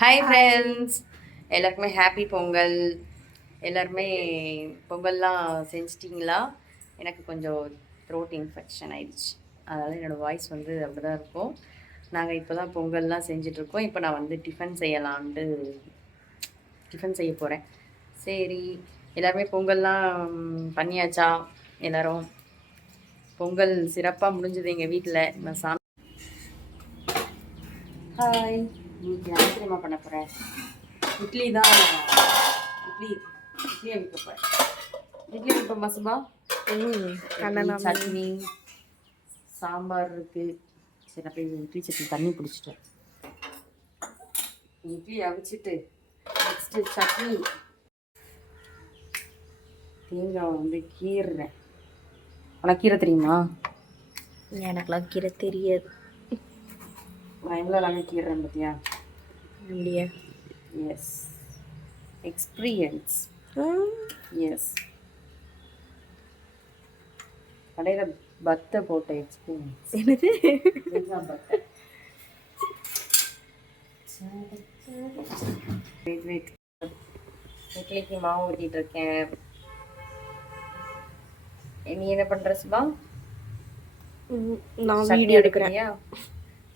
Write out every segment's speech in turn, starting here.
Hi friends, எல்லாருக்குமே happy Pongal. எல்லாருமே பொங்கல்லாம் செஞ்சிட்டிங்களா? எனக்கு கொஞ்சம் த்ரோட் இன்ஃபெக்ஷன் ஆயிடுச்சு, அதனால் என்னோடய வாய்ஸ் வந்து அப்படி தான் இருக்கும். நாங்கள் இப்போ தான் பொங்கல்லாம் செஞ்சிட்ருக்கோம். இப்போ நான் வந்து டிஃபன் செய்ய போகிறேன். சரி, எல்லாருமே பொங்கல்லாம் பண்ணியாச்சா? எல்லோரும் பொங்கல் சிறப்பாக முடிஞ்சது எங்கள் வீட்டில். நான் சாமி ஹாய், இன்னைக்கு நான் தெரியுமா பண்ண போகிறேன்? இட்லி அவிக்க போகிறேன். இட்லி அவிப்ப மசுபா. சட்னி சாம்பார் இருக்குது. சரி, போய் இட்லி சட்னி தண்ணி பிடிச்சிட்டேன். இட்லி அவிச்சிட்டு நெக்ஸ்ட்டு சட்னி தேங்காய் வந்து கீறுறேன். உனக்கு கீரை தெரியுமா? எனக்குலாம் கீரை தெரியாது. நான் எவ்வளோ எல்லாமே கீறுறேன் பார்த்தியா? அப்படியா? S, experience. எஸ், கடையில் பத்தை போட்ட எக்ஸ்பீரியன்ஸ். என்னது? வெயிட் இட்லிக்கு மாவு ஊற்றிட்டு இருக்கேன். நீ என்ன பண்ணுற சுபா? நான் வீடியோ எடுக்கிறேன்.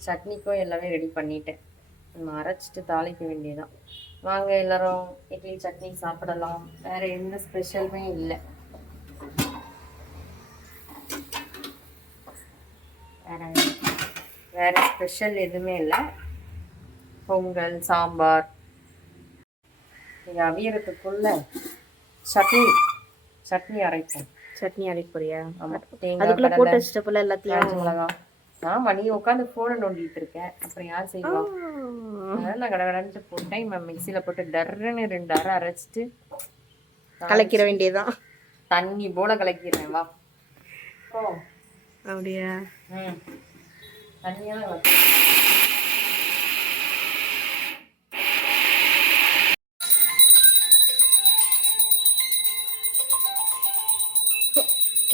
சட்னிக்கும் எல்லாமே ரெடி பண்ணிட்டேன். நம்ம அரைச்சிட்டு தாளிக்க வேண்டியதான். வாங்க எல்லாரும் இட்லி சட்னி சாப்பிடலாம். வேற எந்த ஸ்பெஷலுமே இல்லை. வேற ஸ்பெஷல் எதுவுமே இல்லை. பொங்கல் சாம்பார் இது அவியறதுக்குள்ள சட்னி அரைப்போம். சட்னி அரைக்க போறியா? அதுக்குள்ள போட்டு வச்சிட்ட போல எல்லாத்தையும். மிளகா. ஆமா, நீ உட்காந்து போனை நோண்டிட்டு இருக்க, அப்புறம் யார் செய்வா? அதனால நான் கடகடன்ட்டு போட்டேன். மிக்சியில போட்டு டர்ன்னு 2 அரை அரைச்சிட்டு கலக்கிற வேண்டியதான். தண்ணி போல கலக்கிறேன். வா. ஓ அப்படியா? தண்ணியெல்லாம்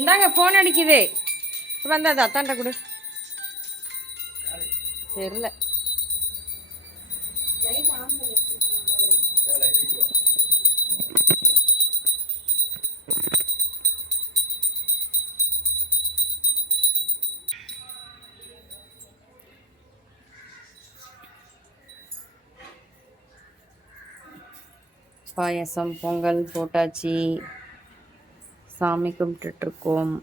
இந்தாங்க, போன் அடிக்குது. வந்தாது அத்தாண்ட கொடு. தெரியல. பாயசம் பொங்கல் போட்டாச்சு. சாமி கும்பிட்டுருக்கோம்.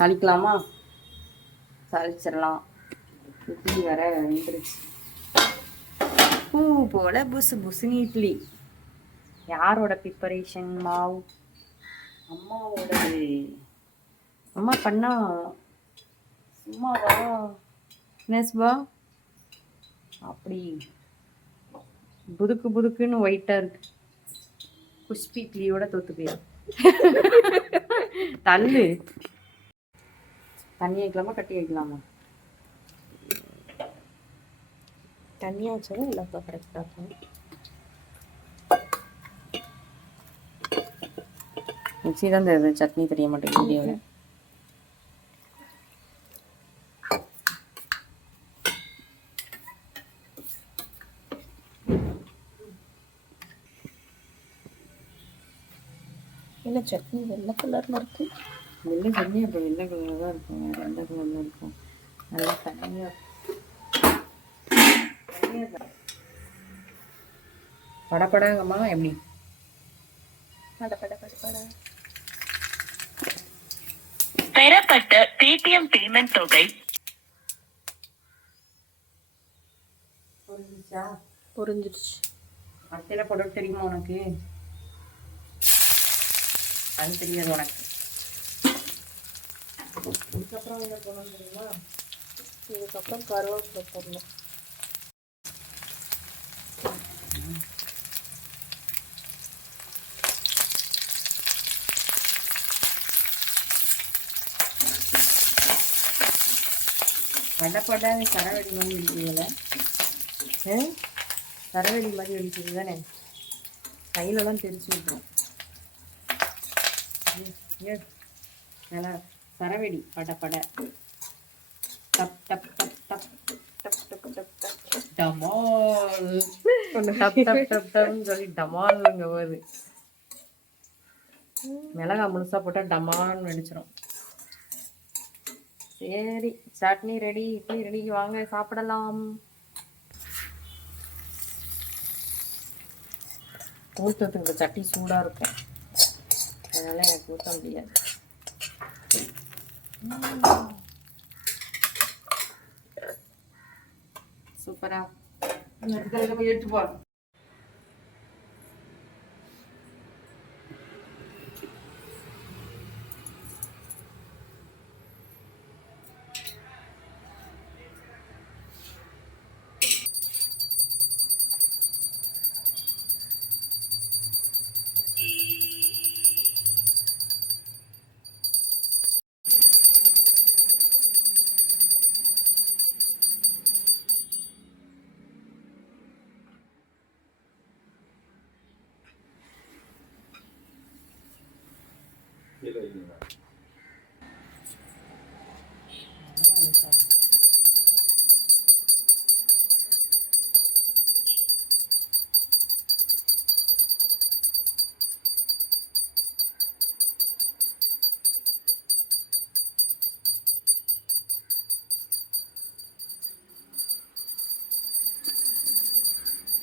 தாளிக்கலாமா? தாளிச்சிடலாம். இட்லி வர வந்துருச்சு. பூ போல புசு புசுன்னு இட்லி. யாரோட ப்ரிப்பரேஷன்? மாவு அம்மாவோடது. அம்மா பண்ணா சும்மாவா நேஸ்பா? அப்படி புதுக்குன்னு ஒயிட்டாக இருக்கு. குஷ்பி கிளியோட தோத்து போயா தள்ளு. தண்ணி வைக்கலாமா கட்டி வைக்கலாமா? தண்ணியாக வச்சாலும் இல்லை இப்போ கரெக்டாக இருக்கும். மிக்ஸி தான் தெரியுது, சட்னி தெரிய மாட்டேங்குது வீடியோவில். இல்லை சட்னி வெள்ளை கலரில் இருக்கு. வெள்ளை சட்னி அப்போ வெள்ளை கலரில் தான் இருக்கும், வேறு எந்த கலரில் இருக்கும். நல்லா தனியாக படப்படங்கம்மா எப்படி? பெறப்பட்ட பேடிஎம் பேமெண்ட் தொகை புரிஞ்சிடுச்சு. அத்தையில ப்ராடக்ட் தெரியுமா உனக்கு? அது தெரியாது உனக்கு. இதுக்கப்புறம் என்ன பண்ணணும் தெரியுமா? இதுக்கப்புறம் கருவேப்பிலை போடணும். படப்பட சரவெடி மாதிரி வெடிக்கிறீங்கள? சரவெடி மாதிரி வெடிக்கிறது தானே, கையிலலாம் தெரிச்சு விட்டுரும். நல்லா சரவெடி படப்பட டப் டப் டப் டப் டப் டப் டப் டப் டமால் டப் டப் டப் டப்னு சொல்லி டமால்ங்க வருது. மிளகா முழுசா போட்டா டமான்னு வெடிச்சிடும். சரி, சட்னி ரெடி, இட்லி ரெடி, வாங்க சாப்பிடலாம். ஊற்றுறதுக்கு சட்டி சூடாக இருக்கும், அதனால எனக்கு ஊற்ற முடியாது. சூப்பரா எடுத்து போ.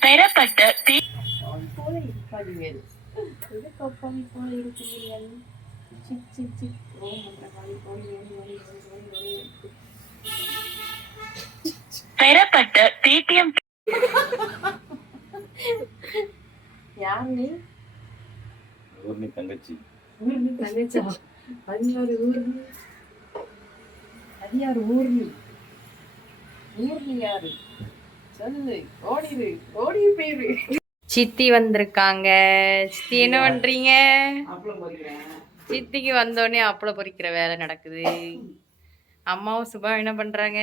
பெறப்பட்ட போல இருக்காதீர்கள், கப்பாவி போல இருக்கிறீர்கள். சிக் சிக் சிக் ஓம் மந்திரகாளி போல் பெறப்பட்ட பேடிஎம். யார் நீ? ஊர்னி தங்கச்சி. ஊர்னி தங்கச்சா? அது யாரு ஊர்னி? அது யாரு ஊர்னி? ஊர்னி யாரு சொல்லு, ஓடிடு ஓடி போயிரு. சித்தி வந்திருக்காங்க. சித்தி என்ன பண்றீங்க? சித்திக்கு வந்தோடனே அப்பளம் பொரிக்கிற வேலை நடக்குது. அம்மாவும் சுபா என்ன பண்றாங்க?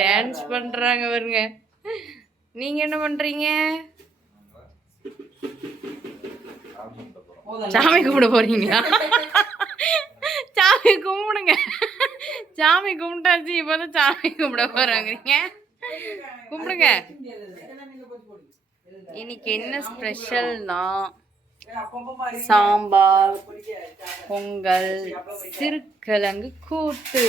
டான்ஸ் பண்றாங்க பாருங்க. நீங்க என்ன பண்றீங்க? சாமி கும்பிட போறீங்களா? சாமி கும்பிடுங்க. சாமி கும்பிட்டாச்சு, இப்போ வந்து சாமி கும்பிட போறாங்க. கும்பிடுங்க. இன்னைக்கு என்ன ஸ்பெஷல்னா சாம்பார், பொங்கல், சிறுக்கிழங்கு கூட்டு.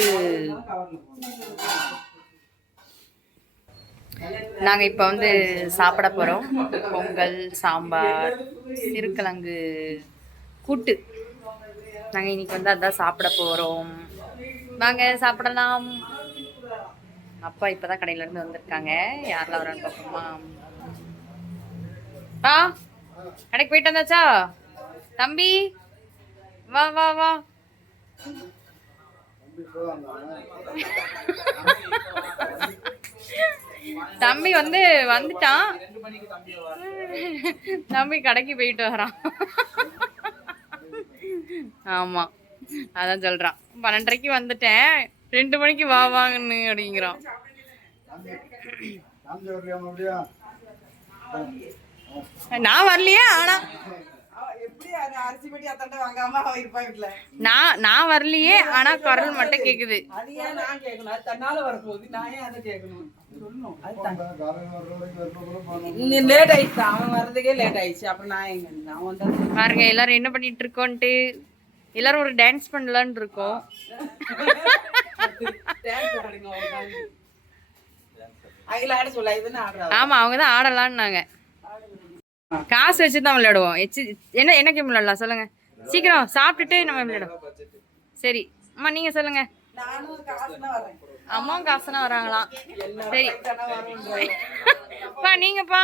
நாங்கள் இப்போ வந்து சாப்பிட போகிறோம். பொங்கல், சாம்பார், சிறுக்கிழங்கு கூட்டு. நாங்கள் இன்னைக்கு வந்து அதான் சாப்பிட போகிறோம். வாங்க சாப்பிடலாம். அப்பா இப்போ தான் கடையிலேருந்து வந்திருக்காங்க. யாரெல்லாம் வரான்னு பார்ப்போமா? வா, கடைக்கு போயிட்டு வந்தாச்சா தம்பி? வா வா வா. தம்பி வந்துட்டான். தம்பி கடைக்கு போயிட்டு வரான். ஆமாம் அதான் சொல்கிறான் 12:30க்கு வந்துட்டேன் 2 மணிக்கு வா வாங்கன்னு அப்படிங்கிறான். நான் வரலையே ஆனா நான் வரலையே ஆனா குரல் மட்டும் கேக்குது. லேட் ஆயிடுச்சு அவன் வர்றதுக்கே லேட் ஆயிடுச்சு அப்புறம் நான் எங்க நான் வந்து பாருங்க எல்லாரும் என்ன பண்ணிட்டு இருக்கோன்ட்டு எல்லாரும் ஒரு டான்ஸ் பண்ணலான்னு இருக்கோம். அகில ஆட சொல்ல இதுன்னு ஆடுறாங்க. ஆமா அவங்க தான் ஆடலான்னாங்க. காசு வச்சு தான் விளையாடுவோம். என்ன என்ன கேம் விளையாடலாம் சொல்லுங்க சீக்கிரம் சாப்பிட்டுட்டு நம்ம விளையாடுவோம். சரி அம்மா நீங்க சொல்லுங்க. நானும் காசுனா வரேன். அம்மாவும் காசுனா வராங்களாம். சரி பா நீங்கப்பா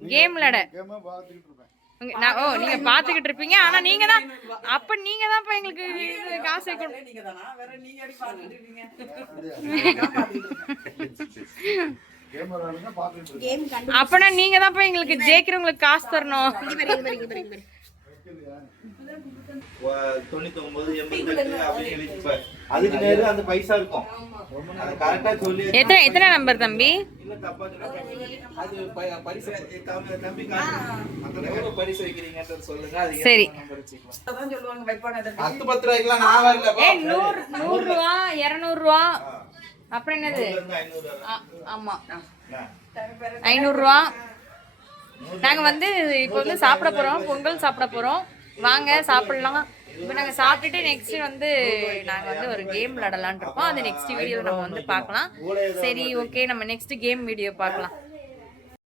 கேம் விளையாட நீங்க பாத்துக்கிட்டு இருப்பீங்க ஆனா நீங்க தான் அப்ப நீங்க தான் எங்களுக்கு இது காசு நீங்க தானா வேற நீங்க அடி பாத்துட்டு இருக்கீங்க. அப்பனா நீங்க தான் எங்களுக்கு ஜெயிக்கிறவங்களுக்கு காசு தரணும். 99 88 அப்படின்னு எழுதிப்பாரு. அதுக்கு நேரு அந்த பைசா இருக்கும். அது கரெக்டா சொல்லி எத்தனை நம்பர் தம்பி? இல்ல தப்பா சொல்றேன். அது பரிசு தம்பி எவ்வளவு பரிசு வைக்கிறீங்கன்னு சொல்லுங்க. அது சரி நம்பர் வச்சுக்கலாம். அதான் சொல்லுவாங்க வைப்பாங்க. 10 10 ரூபாய்க்குலாம் நான் வரல. 100 ரூபா 200 ரூபா அப்புறம் என்னது? 500 ஆமா 500 ரூபா. நாங்க வந்து இப்போ வந்து சாப்பிட போறோம். பொங்கல் சாப்பிட போறோம். வாங்க சாப்பிடலாம். இப்போ நாங்கள் சாப்பிட்டுட்டு நெக்ஸ்ட் வந்து நாங்கள் வந்து ஒரு கேம் விளையாடலான் இருக்கோம். அது நெக்ஸ்ட் வீடியோ நம்ம வந்து பார்க்கலாம். சரி ஓகே நம்ம நெக்ஸ்ட் கேம் வீடியோ பார்க்கலாம்.